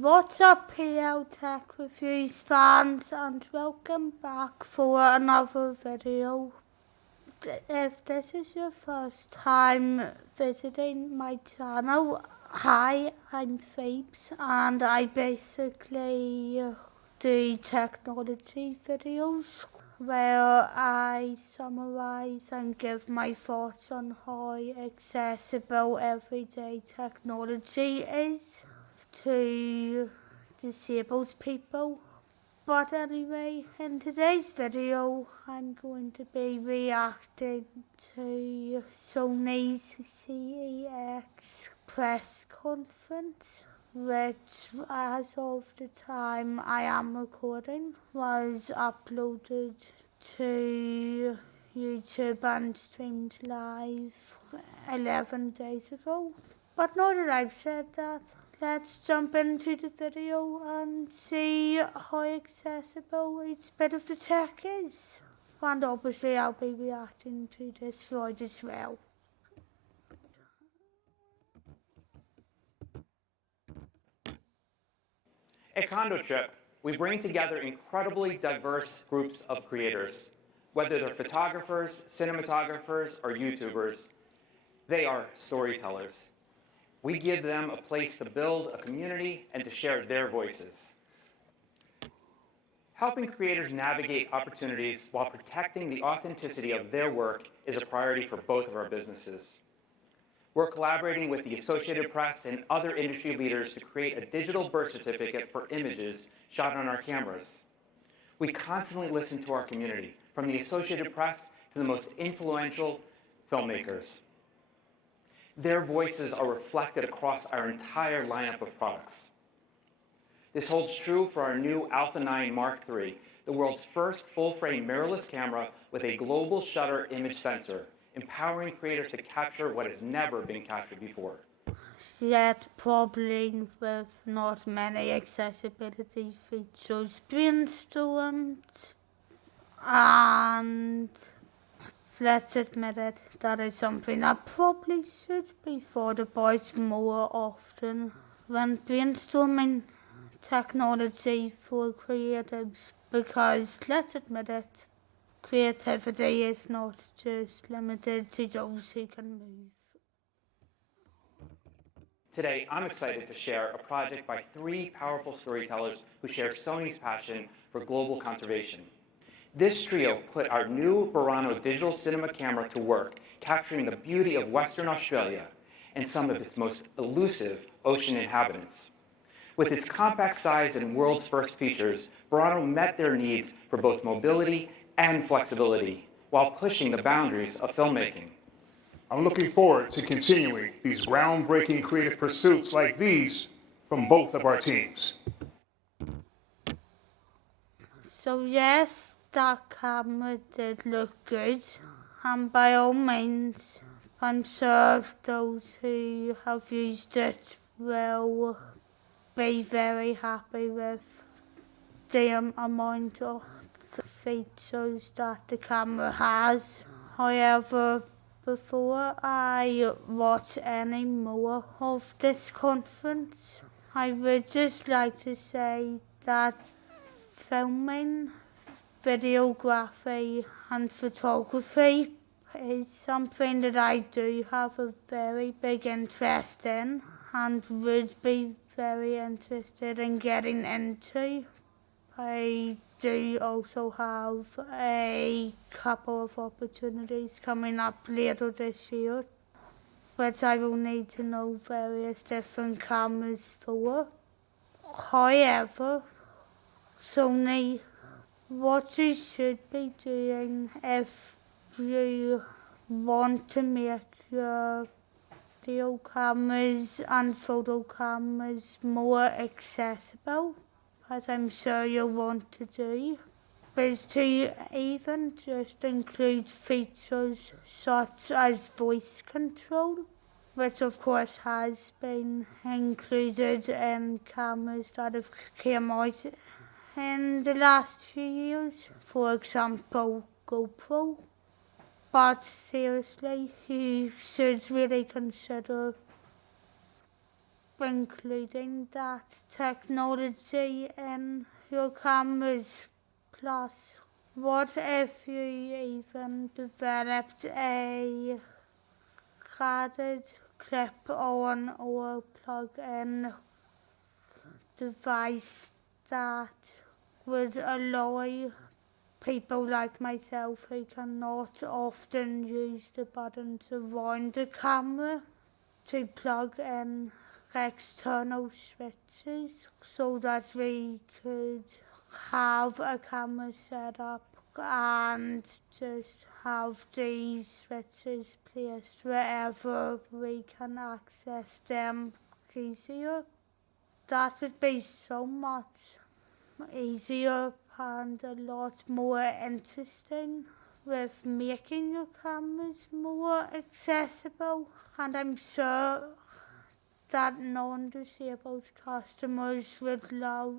What's up, PL Tech Reviews fans, and welcome back for another video. If this is your first time visiting my channel, hi, I'm Phoebs, and I basically do technology videos where I summarize and give my thoughts on how accessible everyday technology is to disabled people. But anyway, in today's video, I'm going to be reacting to Sony's CES press conference, which as of the time I am recording was uploaded to YouTube and streamed live 11 days ago. But now that I've said that, let's jump into the video and see how accessible each bit of the tech is. And obviously I'll be reacting to this slide as well. At Condo Trip, we bring together incredibly diverse groups of creators. Whether they're photographers, cinematographers, or YouTubers, they are storytellers. We give them a place to build a community and to share their voices. Helping creators navigate opportunities while protecting the authenticity of their work is a priority for both of our businesses. We're collaborating with the Associated Press and other industry leaders to create a digital birth certificate for images shot on our cameras. We constantly listen to our community, from the Associated Press to the most influential filmmakers. Their voices are reflected across our entire lineup of products. This holds true for our new Alpha 9 Mark III, the world's first full-frame mirrorless camera with a global shutter image sensor, empowering creators to capture what has never been captured before. Yet probably with not many accessibility features brainstormed, and let's admit it, that is something that probably should be thought about more often when brainstorming technology for creatives, because let's admit it, creativity is not just limited to those who can move. Today, I'm excited to share a project by three powerful storytellers who share Sony's passion for global conservation. This trio put our new Burano digital cinema camera to work, capturing the beauty of Western Australia and some of its most elusive ocean inhabitants. With its compact size and world's first features, Burano met their needs for both mobility and flexibility, while pushing the boundaries of filmmaking. I'm looking forward to continuing these groundbreaking creative pursuits like these from both of our teams. So yes, that camera did look good, and by all means, I'm sure those who have used it will be very happy with the amount of features that the camera has. However, before I watch any more of this conference, I would just like to say that filming, videography and photography is something that I do have a very big interest in and would be very interested in getting into. I do also have a couple of opportunities coming up later this year, which I will need to know various different cameras for. However, Sony, what you should be doing if you want to make your video cameras and photo cameras more accessible, as I'm sure you'll want to do, is to even just include features such as voice control, which of course has been included in cameras that have come out in the last few years, for example GoPro. But seriously, you should really consider including that technology in your cameras. Plus, what if you even developed a guided clip-on or plug-in device that would allow people like myself who cannot often use the buttons around the camera to plug in external switches so that we could have a camera set up and just have these switches placed wherever we can access them easier. That would be so much easier and a lot more interesting with making your cameras more accessible, and I'm sure that non-disabled customers would love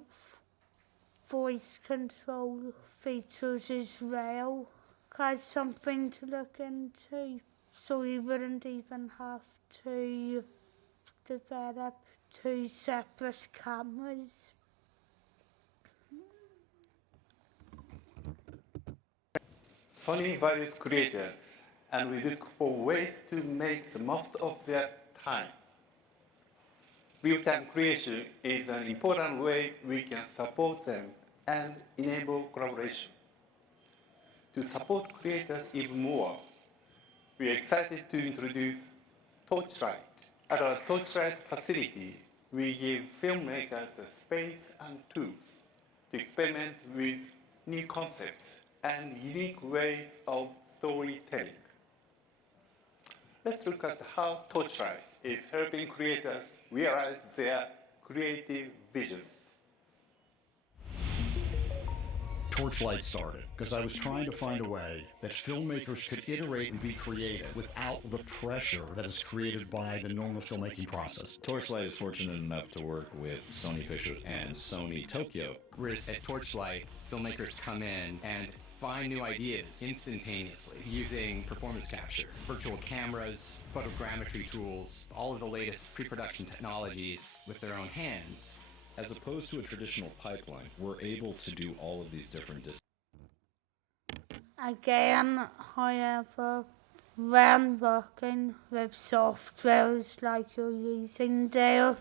voice control features as well as something to look into, so you wouldn't even have to develop two separate cameras. Sony values creators, and we look for ways to make the most of their time. Real-time creation is an important way we can support them and enable collaboration. To support creators even more, we are excited to introduce Torchlight. At our Torchlight facility, we give filmmakers the space and tools to experiment with new concepts and unique ways of storytelling. Let's look at how Torchlight is helping creators realize their creative visions. Torchlight started because I was trying to find a way that filmmakers could iterate and be creative without the pressure that is created by the normal filmmaking process. Torchlight is fortunate enough to work with Sony Pictures and Sony Tokyo. Whereas at Torchlight, filmmakers come in and find new ideas instantaneously using performance capture, virtual cameras, photogrammetry tools, all of the latest pre-production technologies with their own hands. As opposed to a traditional pipeline, we're able to do all of these different Again, however, when working with softwares like you're using there,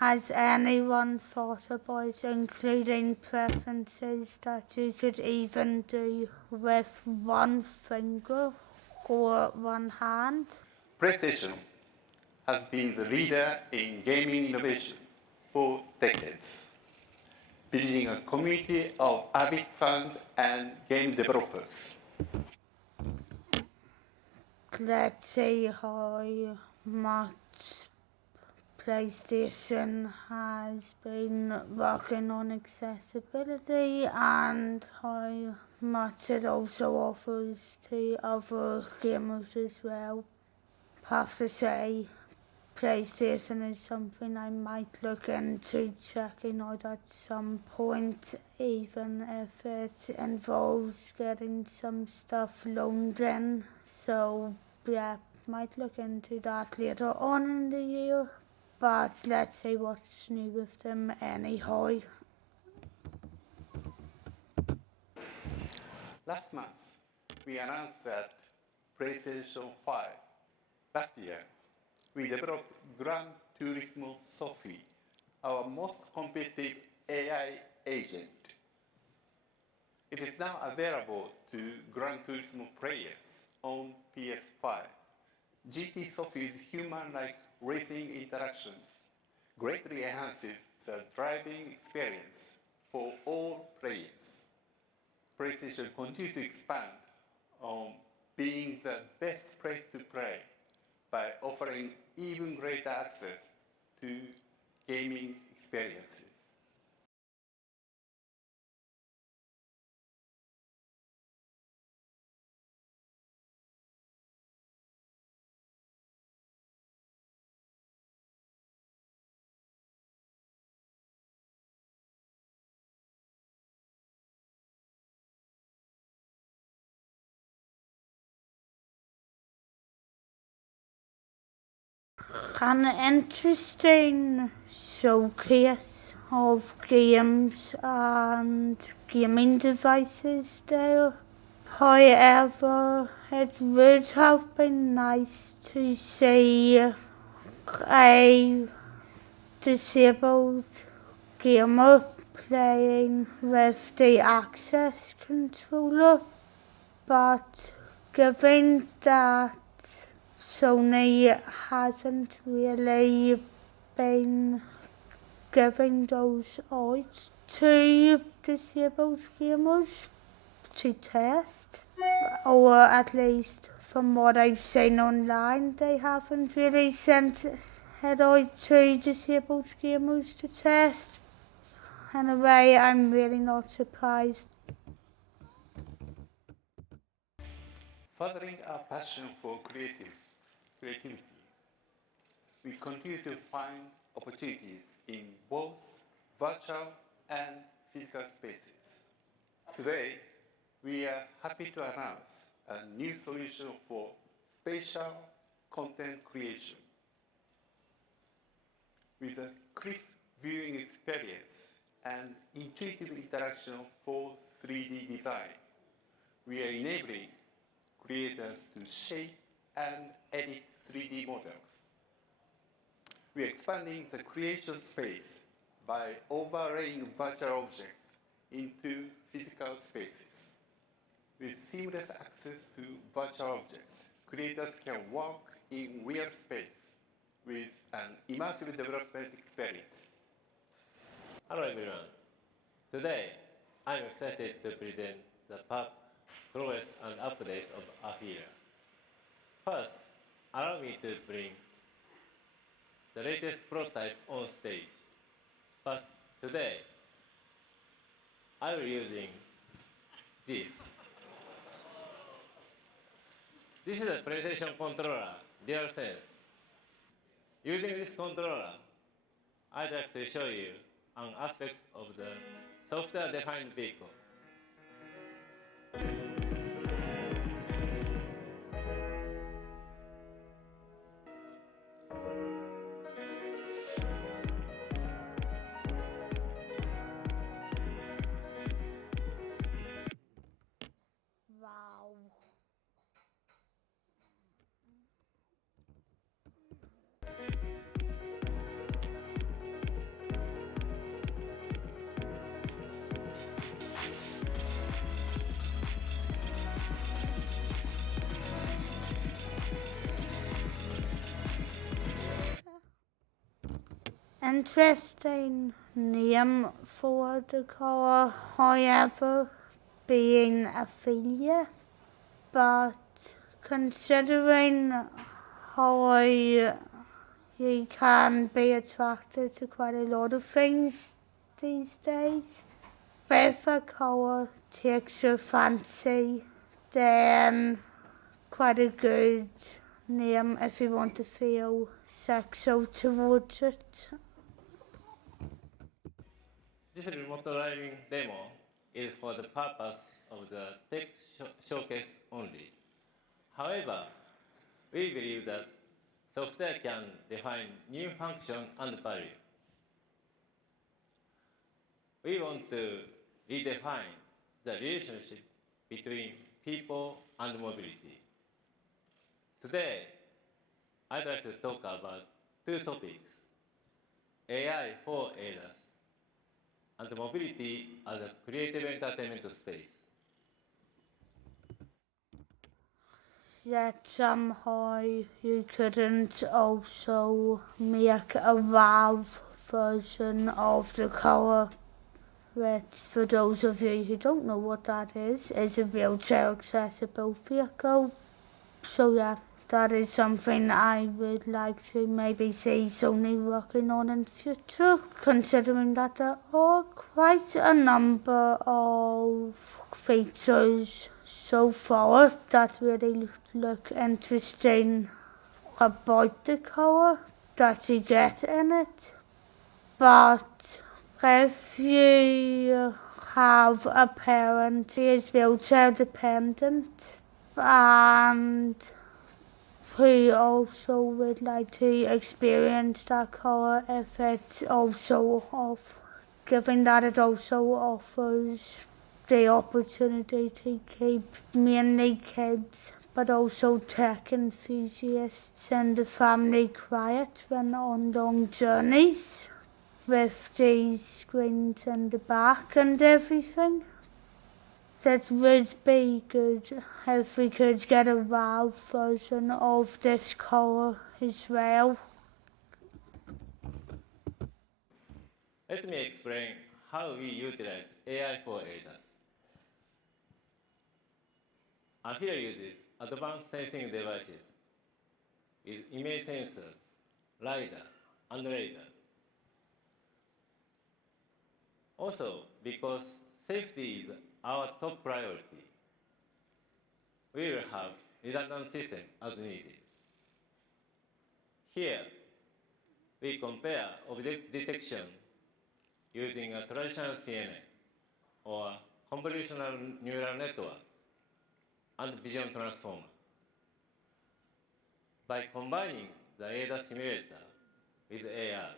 has anyone thought about including preferences that you could even do with one finger or one hand? PlayStation has been the leader in gaming innovation for decades, building a community of avid fans and game developers. Let's see how much PlayStation has been working on accessibility and how much it also offers to other gamers as well. Have to say, PlayStation is something I might look into checking out at some point, even if it involves getting some stuff loaned in. So yeah, might look into that later on in the year. But let's see what's new with them anyhow. Last month, we announced that PlayStation 5. Last year, we developed Gran Turismo Sophie, our most competitive AI agent. It is now available to Gran Turismo players on PS5. GT Sophie's human-like racing interactions greatly enhances the driving experience for all players. PlayStation continues to expand on being the best place to play by offering even greater access to gaming experiences. an interesting showcase of games and gaming devices there. However, it would have been nice to see a disabled gamer playing with the access controller, but given that Sony hasn't really been giving those out to disabled gamers to test, or at least from what I've seen online, they haven't really sent it out to disabled gamers to test. In a way, I'm really not surprised. Furthering our passion for creativity, we continue to find opportunities in both virtual and physical spaces. Today, we are happy to announce a new solution for spatial content creation. With a crisp viewing experience and intuitive interaction for 3D design, we are enabling creators to shape and edit 3D models. We are expanding the creation space by overlaying virtual objects into physical spaces. With seamless access to virtual objects, creators can work in real space with an immersive development experience. Hello everyone. Today, I'm excited to present the progress and updates of Afeela. First, allow me to bring the latest prototype on stage. But today, I will be using this. This is a PlayStation controller, DualSense. Using this controller, I'd like to show you an aspect of the software-defined vehicle. Wow. Interesting name for the car, however, being Afeela, but considering how you can be attracted to quite a lot of things these days, if a car takes your fancy, then quite a good name if you want to feel sexual towards it. This remote driving demo is for the purpose of the tech showcase only. However, we believe that software can define new function and value. We want to redefine the relationship between people and mobility. Today, I'd like to talk about two topics: AI for ADAS and mobility as a creative entertainment space. Yet somehow you couldn't also make a WAV version of the car, which for those of you who don't know what that is a wheelchair accessible vehicle. So yeah, that is something I would like to maybe see Sony working on in future, considering that there are quite a number of features so far that really look interesting about the car that you get in it. But if you have a parent who is wheelchair dependent and who also would like to experience that colour if it's also given that it also offers the opportunity to keep mainly kids but also tech enthusiasts and the family quiet when on long journeys with these screens in the back and everything. That would be good if we could get a WoW version of this colour as well. Let me explain how we utilize AI for ADAS. Afeela uses advanced sensing devices with image sensors, LiDAR, and radar. Also, because safety is our top priority, we will have redundant system as needed. Here, we compare object detection using a traditional CNN or convolutional neural network and vision transformer. By combining the ADAS simulator with AR,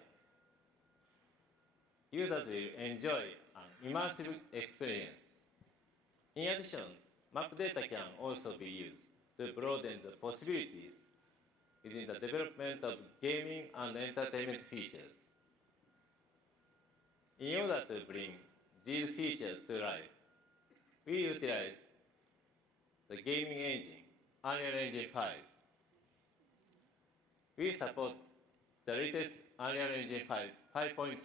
users will enjoy an immersive experience. In addition, map data can also be used to broaden the possibilities within the development of gaming and entertainment features. In order to bring these features to life, we utilize the gaming engine, Unreal Engine 5. We support the latest Unreal Engine 5.3.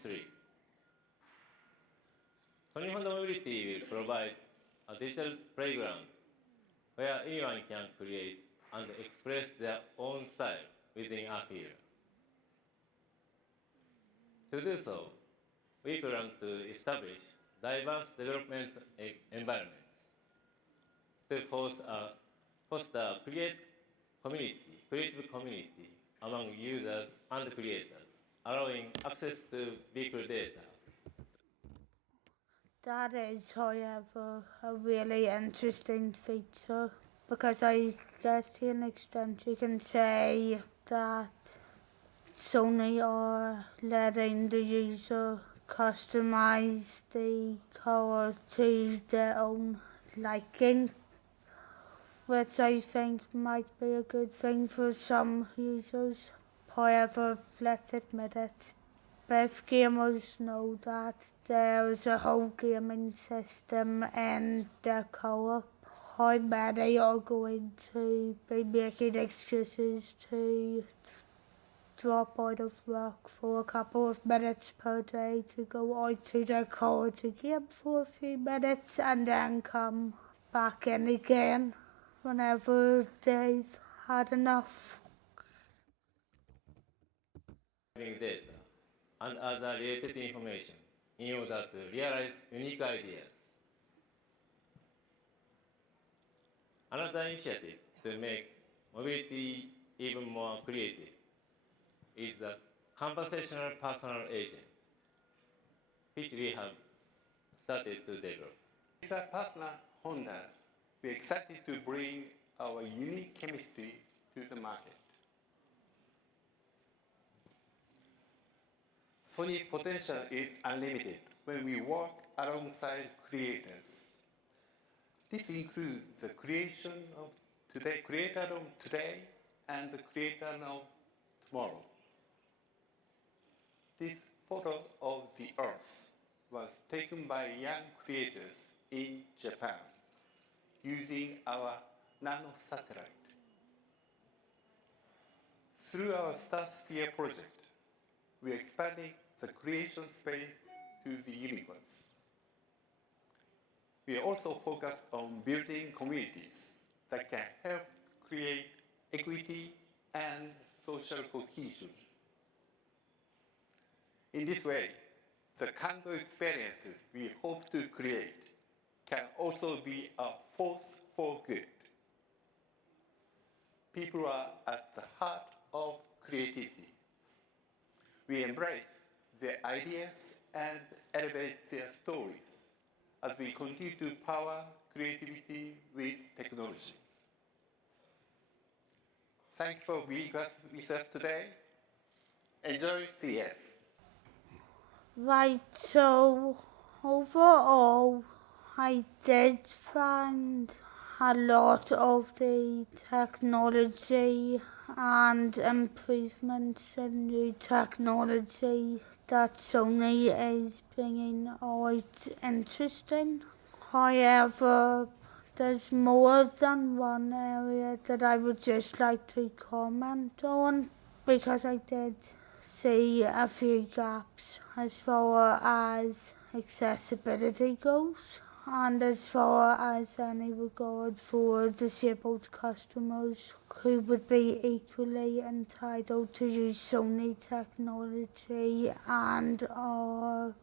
Sony Honda Mobility will provide a digital playground where anyone can create and express their own style within Afeela. To do so, we plan to establish diverse development environments to foster a creative community among users and creators, allowing access to vehicle data. That is, however, a really interesting feature because I guess to an extent you can say that Sony are letting the user customize the colour to their own liking, which I think might be a good thing for some users. However, let's admit it, both gamers know that there's a whole gaming system in their colour. How many are going to be making excuses to drop out of work for a couple of minutes per day to go out to their car to game for a few minutes and then come back in again whenever they've had enough? Data and other related information in order to realize unique ideas. Another initiative to make mobility even more creative is the conversational personal agent, which we have started to develop. With our partner Honda, we're excited to bring our unique chemistry to the market. Sony's potential is unlimited when we work alongside creators. This includes the creator of today and the creator of tomorrow. This photo of the Earth was taken by young creators in Japan using our nano satellite. Through our StarSphere project, we are expanding the creation space to the universe. We are also focused on building communities that can help create equity and social cohesion. In this way, the Kando experiences we hope to create can also be a force for good. People are at the heart of creativity. We embrace their ideas and elevate their stories as we continue to power creativity with technology. Thank you for being with us today. Enjoy CES. Right, so overall, I did find a lot of the technology and improvements in new technology that Sony is bringing out interesting. However, there's more than one area that I would just like to comment on, because I did see a few gaps as far as accessibility goes, and as far as any regard for disabled customers who would be equally entitled to use Sony technology and are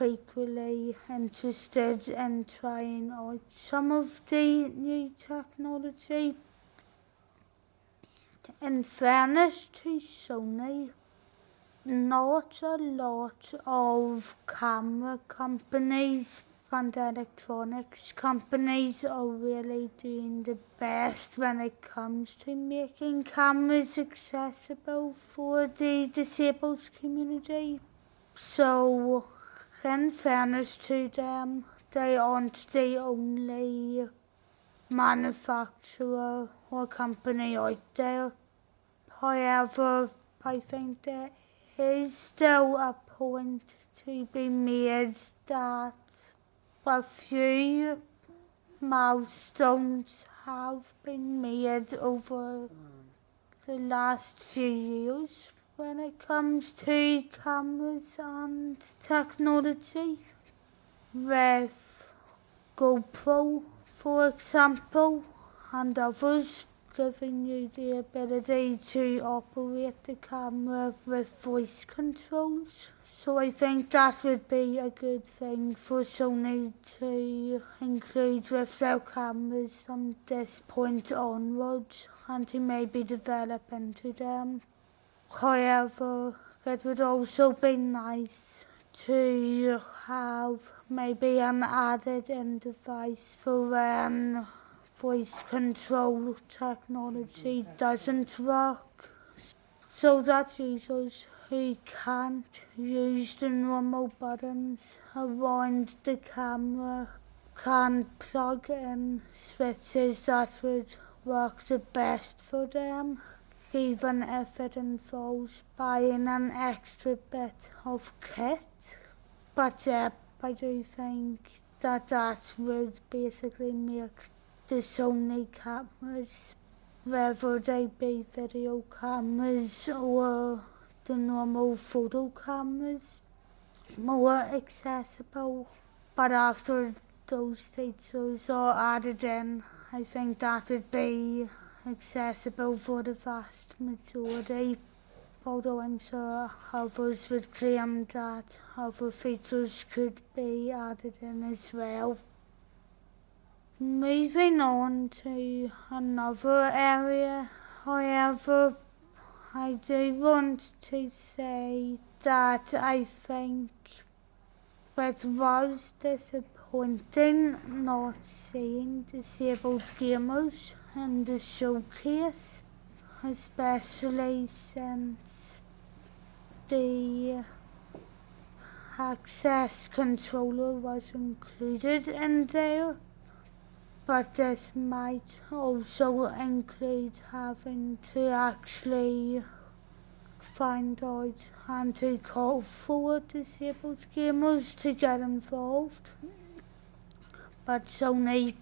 equally interested in trying out some of the new technology. In fairness to Sony, not a lot of camera companies and electronics companies are really doing the best when it comes to making cameras accessible for the disabled community. So, in fairness to them, they aren't the only manufacturer or company out there. However, I think there is still a point to be made that a few milestones have been made over the last few years when it comes to cameras and technology, with GoPro, for example, and others giving you the ability to operate the camera with voice controls. So I think that would be a good thing for Sony to include with their cameras from this point onwards, and to maybe develop into them. However, it would also be nice to have maybe an added-in device for when voice control technology doesn't work, so that users who can't use the normal buttons around the camera can plug in switches that would work the best for them, even if it involves buying an extra bit of kit. But yeah, I do think that would basically make the Sony cameras, whether they be video cameras or the normal photo cameras, more accessible. But after those features are added in, I think that would be accessible for the vast majority, although I'm sure others would claim that other features could be added in as well. Moving on to another area, however, I do want to say that I think it was disappointing not seeing disabled gamers in the showcase, especially since the access controller was included in there, but this might also include having to actually find out and to call for disabled gamers to get involved. But Sony,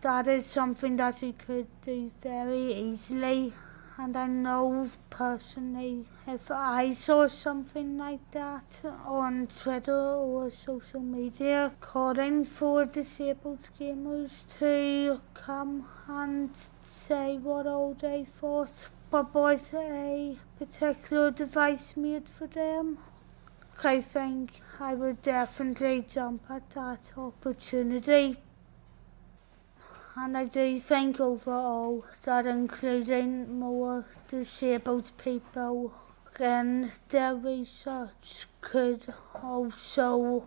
that is something that you could do very easily, and I know personally, if I saw something like that on Twitter or social media calling for disabled gamers to come and say what all they thought about a particular device made for them, I think I would definitely jump at that opportunity. And I do think overall that including more disabled people in their research could also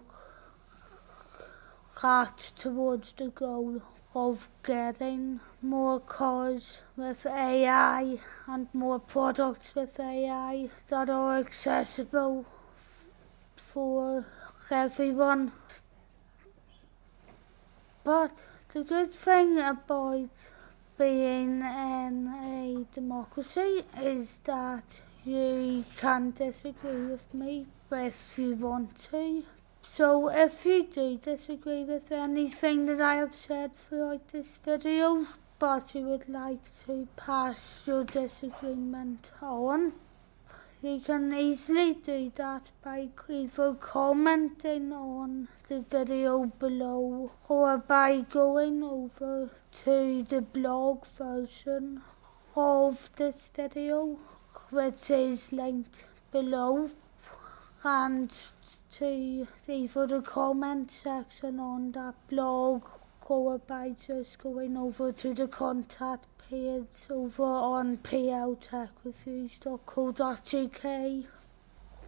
cut towards the goal of getting more cars with AI and more products with AI that are accessible for everyone. But the good thing about being in a democracy is that you can disagree with me if you want to. So if you do disagree with anything that I have said throughout this video, but you would like to pass your disagreement on, you can easily do that by either commenting on the video below or by going over to the blog version of this video, which is linked below, and to either the comment section on that blog or by just going over to the contact page over on pltechreviews.co.uk,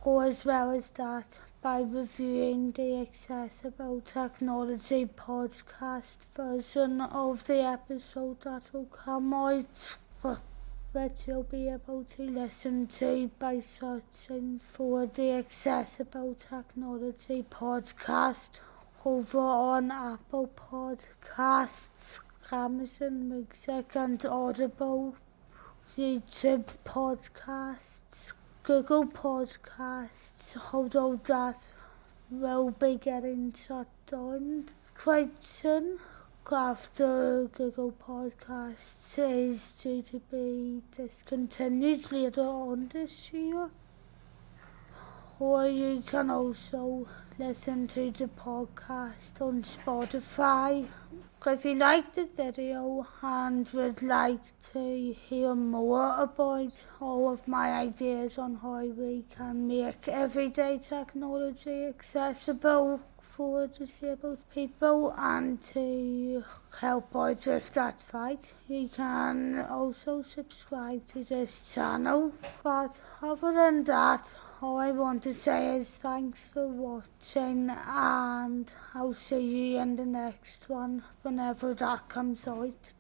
or as well as that by reviewing the Accessible Technology podcast version of the episode that will come out, which you'll be able to listen to by searching for the Accessible Technology podcast over on Apple Podcasts, Amazon Music and Audible, YouTube Podcasts, Google Podcasts, although that will be getting shut down quite soon after Google Podcasts is due to be discontinued later on this year. Or you can also listen to the podcast on Spotify. If you liked the video and would like to hear more about all of my ideas on how we can make everyday technology accessible for disabled people and to help out with that fight, you can also subscribe to this channel. But other than that, all I want to say is thanks for watching, and I'll see you in the next one whenever that comes out.